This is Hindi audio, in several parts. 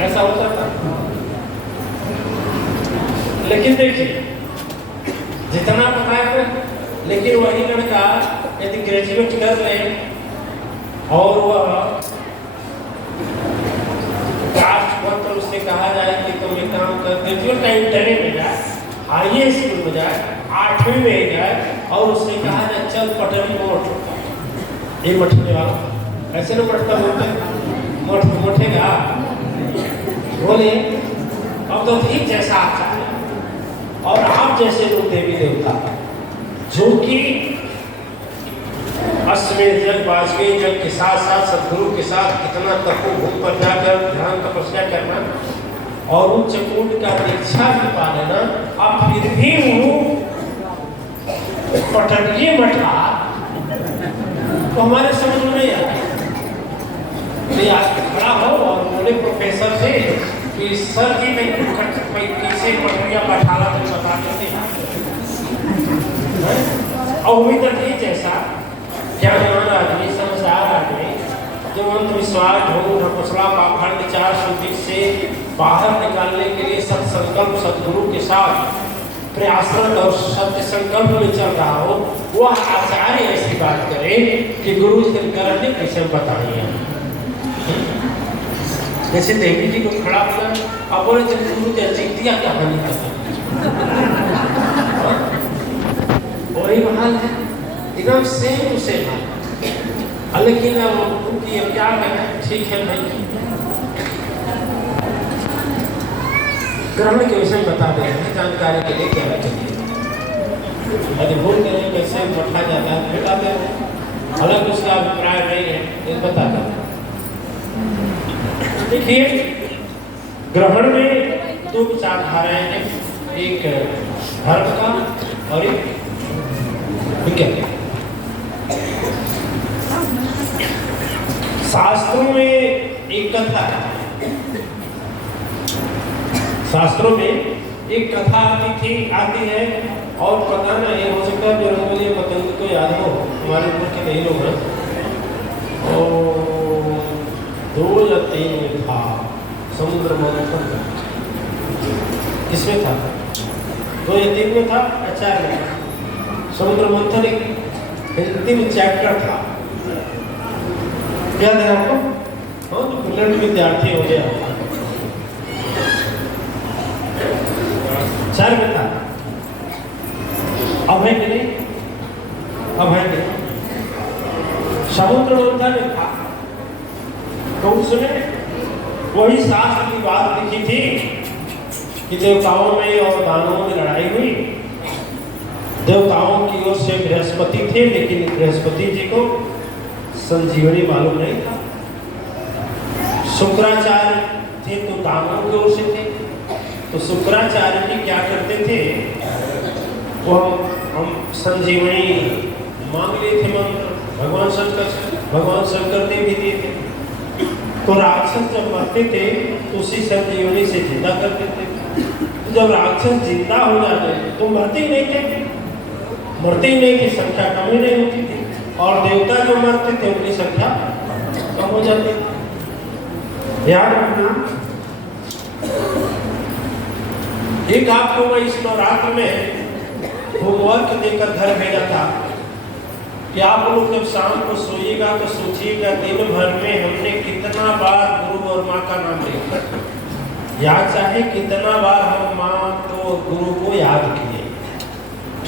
ऐसा होता था। लेकिन देखिए जितना पढ़ाए, लेकिन वही लड़का यदि ग्रेजुएट कर ले और वह कास्ट पर तो उससे कहा जाए कि तुम एक काम कर, ग्रेजुएट का इंटरव्यू में जाए, हाई स्कूल में जाए, 8वीं में जाए और उससे कहा जाए चल पटरी मोट, ये मठने वाला ऐसे ना पढ़ता बोलते मोट मोटेगा बोले। अब तो ठीक जैसा आप चाहे और आप जैसे लोग देवी देवता जो कि अश्वमेध जग वाजपेयी जग के साथ साथ सदगुरु के साथ कितना तपोभूमि पर जाकर ध्यान तपस्या करना और उच्च कूट का दीक्षा भी पा लेना, अब फिर भी वो पटरिए मठा तो हमारे समझ में नहीं आता। आज खड़ा हो और बोले प्रोफेसर से कि सर जी मैं कैसे पटरिया बैठाला तो बता देते और उम्मीद रखिए जैसा ज्ञानवान आदमी, समझदार आदमी जो अंधविश्वास ढोंग ढकोसला पाखंड विचार शुद्धि से बाहर निकालने के लिए सत्संकल्प सदगुरु के साथ प्रयासरत और सत्य संकल्प में चल रहा हो, वह आचार्य ऐसी बात करे कि गुरु जी करने कैसे बताइए। जैसे देवी जी को खड़ा किया अब बोले जब गुरु जी चिंतिया क्या बनी वही महाल है एकदम सेम टू सेम। लेकिन उनकी अब क्या कहें, ठीक है भाई ग्रहण के विषय में बता दें जानकारी के लिए क्या चाहिए। यदि भूल करें कैसे बैठा जाता है बता दें, अलग उसका अभिप्राय नहीं है ये बता दें। देखिए ग्रहण में दो विचारधाराएं हैं, एक धर्म का और एक विज्ञान। शास्त्रों में एक कथा है, शास्त्रों में एक कथा आती है और पता नहीं हो सकता है जो रंगोली पतंग को याद हो, हमारे ऊपर के नहीं लोग हैं। और 2 या 3 में था समुद्र मंथन, किसमें था 2 या 3 में था, 4 में था। समुद्र मंथन एक अंतिम चैप्टर था, याद है आपको? हाँ तो ब्रिलियंट विद्यार्थी हो गया। 4 में था, अब है कि नहीं? अब है कि नहीं? समुद्र मंथन में था तो उसमें वही शास्त्र की बात लिखी थी कि देवताओं में और दानवों में लड़ाई हुई। देवताओं की ओर से बृहस्पति थे, लेकिन बृहस्पति जी को संजीवनी मालूम नहीं था। शुक्राचार्य थे तो दानवों की ओर से थे, तो शुक्राचार्य जी क्या करते थे, वो हम संजीवनी मांग लिए थे मंत्र भगवान शंकर ने भी दिए थे। तो राक्षस जब मरते थे तो उसी संजीवनी से जिंदा करते थे। तो जब राक्षस जिंदा हो जाते तो मरते ही नहीं थे, संख्या कम ही नहीं होती थी। और देवता जो मरते थे उनकी संख्या कम हो जाती थी। याद रखना, एक आपको मैं इस नवरात्र में होमवर्क देकर घर भेजा था कि आप लोग जब शाम को सोइएगा तो सोचिएगा दिन भर में हमने कितना बार गुरु और माँ का नाम लिया, या चाहे कितना बार हम माँ तो गुरु को याद किए।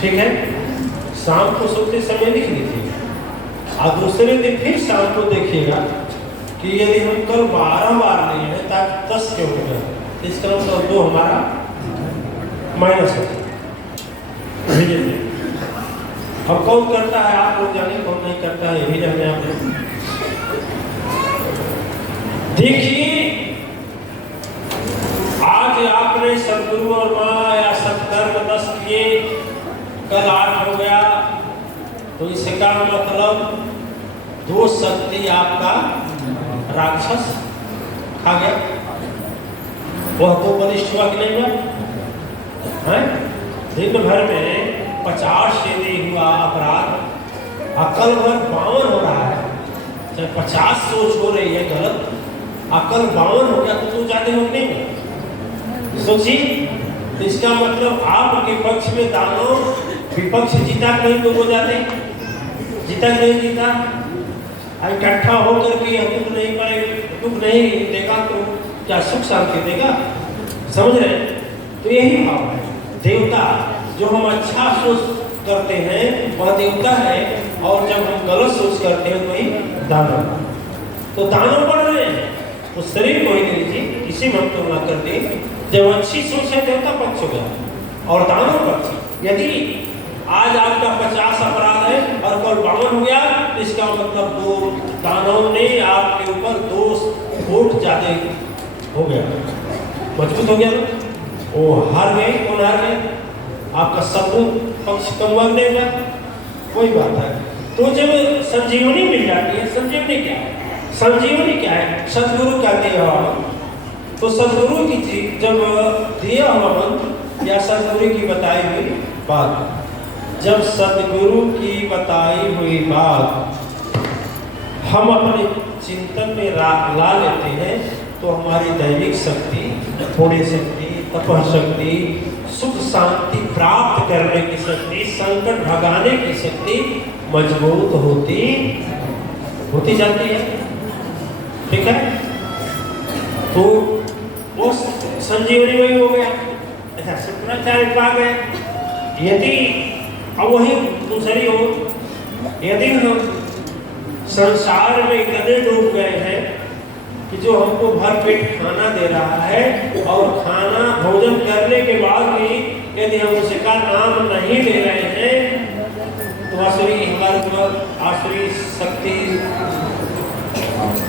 ठीक है, शाम को सोते समय लिख लीजिए और दूसरे दिन फिर शाम को देखिएगा कि यदि हम कल 12 बार लिए हैं ताकि 10 क्यों हो गया, इस तरह से 2 हमारा माइनस हो। अब कौन करता है आप लोग जाने, कौन नहीं करता है ये भी जाने आप लोग। देखिए आज आपने सदगुरु और माँ या सत्कर्म 10 किए, कल 8 हो गया, तो इसका मतलब 2 शक्ति आपका राक्षस खा गया, वह तो बलिष्ठ हुआ कि नहीं हुआ? दिन भर में 50 यदि हुआ अपराध, अकल भर 52 हो रहा है, चाहे 50 सोच हो रही है गलत, अकल 52 हो गया तो ज्यादा हो नहीं सोचिए। तो इसका मतलब आपके पक्ष में दानव विपक्ष जीता नहीं तो हो जाते, जीता नहीं जीता, इकट्ठा होकर के हम नहीं पाए, दुख नहीं देगा तो क्या सुख शांति देगा? समझ रहे? तो यही भाव है। देवता जो हम अच्छा सोच करते हैं वह देवता है, और जब हम गलत सोच करते हैं वही दानव। तो दानव बढ़ रहे हैं तो शरीर को ही नहीं लीजिए, किसी मन को ना करते। जब अच्छी सोच है देवता पक्ष हो गया और दानव पक्ष। यदि आज आपका 50 अपराध है और कल 52 हो गया, इसका मतलब वो दानव ने आपके ऊपर 2 वोट ज्यादा हो गया, मजबूत हो गया, वो हार गए। कौन हार गए? आपका शत्रु पक्ष कमजोर नहीं हुआ, कोई बात है। तो जब संजीवनी मिल जाती है, संजीवनी क्या है? संजीवनी क्या है? सदगुरु का दिया हुआ, तो सदगुरु की जब दिया हुआ मंत्र या सदगुरु की बताई हुई बात, जब सदगुरु की बताई हुई बात हम अपने चिंतन में ला लेते हैं, तो हमारी दैविक शक्ति, पुण्य शक्ति, तप शक्ति, सुख शांति प्राप्त करने की शक्ति, संकट भगाने की शक्ति मजबूत होती जाती है। ठीक है? तो वो संजीवनी वही हो गया। ऐसा शुक्राचार्य पा गए। यदि अब वही दूसरी हो, यदि हम संसार में इतने डूब गए हैं कि जो हमको भर पेट खाना दे रहा है, और खाना भोजन करने के बाद भी यदि हम उसका नाम नहीं ले रहे हैं, तो आसुरी हमारे ऊपर आसुरी शक्ति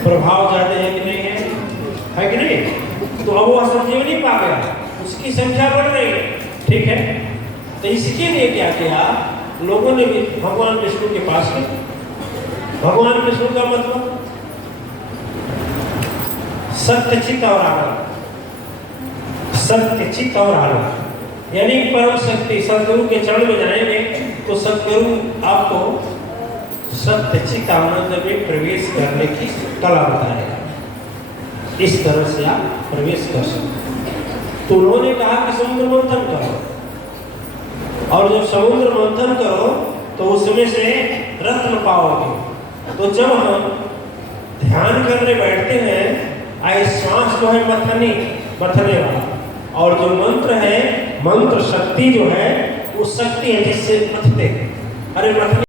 प्रभाव ज्यादा है कि नहीं है कि नहीं? तो अब वो संजीवनी पा गया, उसकी संख्या बढ़ रही है। ठीक है? तो इसके लिए क्या किया लोगों ने भी? भगवान विष्णु के पास गए। भगवान विष्णु का मतलब सत्य चित्त और आनंद, सत्य चित्त और आनंद, यानी परम शक्ति। सदगुरु के चरण में जाएंगे तो सदगुरु आपको सत्य चित्त आनंद में प्रवेश करने की कला बताएगा। इस तरह से आप प्रवेश कर सकते। तो उन्होंने कहा कि समुद्र मंथन करो, और जब समुद्र मंथन करो तो उसमें से रत्न पाओगे। तो जब हम ध्यान करने बैठते हैं, आई श्वास जो है मथने वाला, और जो मंत्र है, मंत्र शक्ति जो है वो शक्ति है जिससे मथते हैं। अरे मथने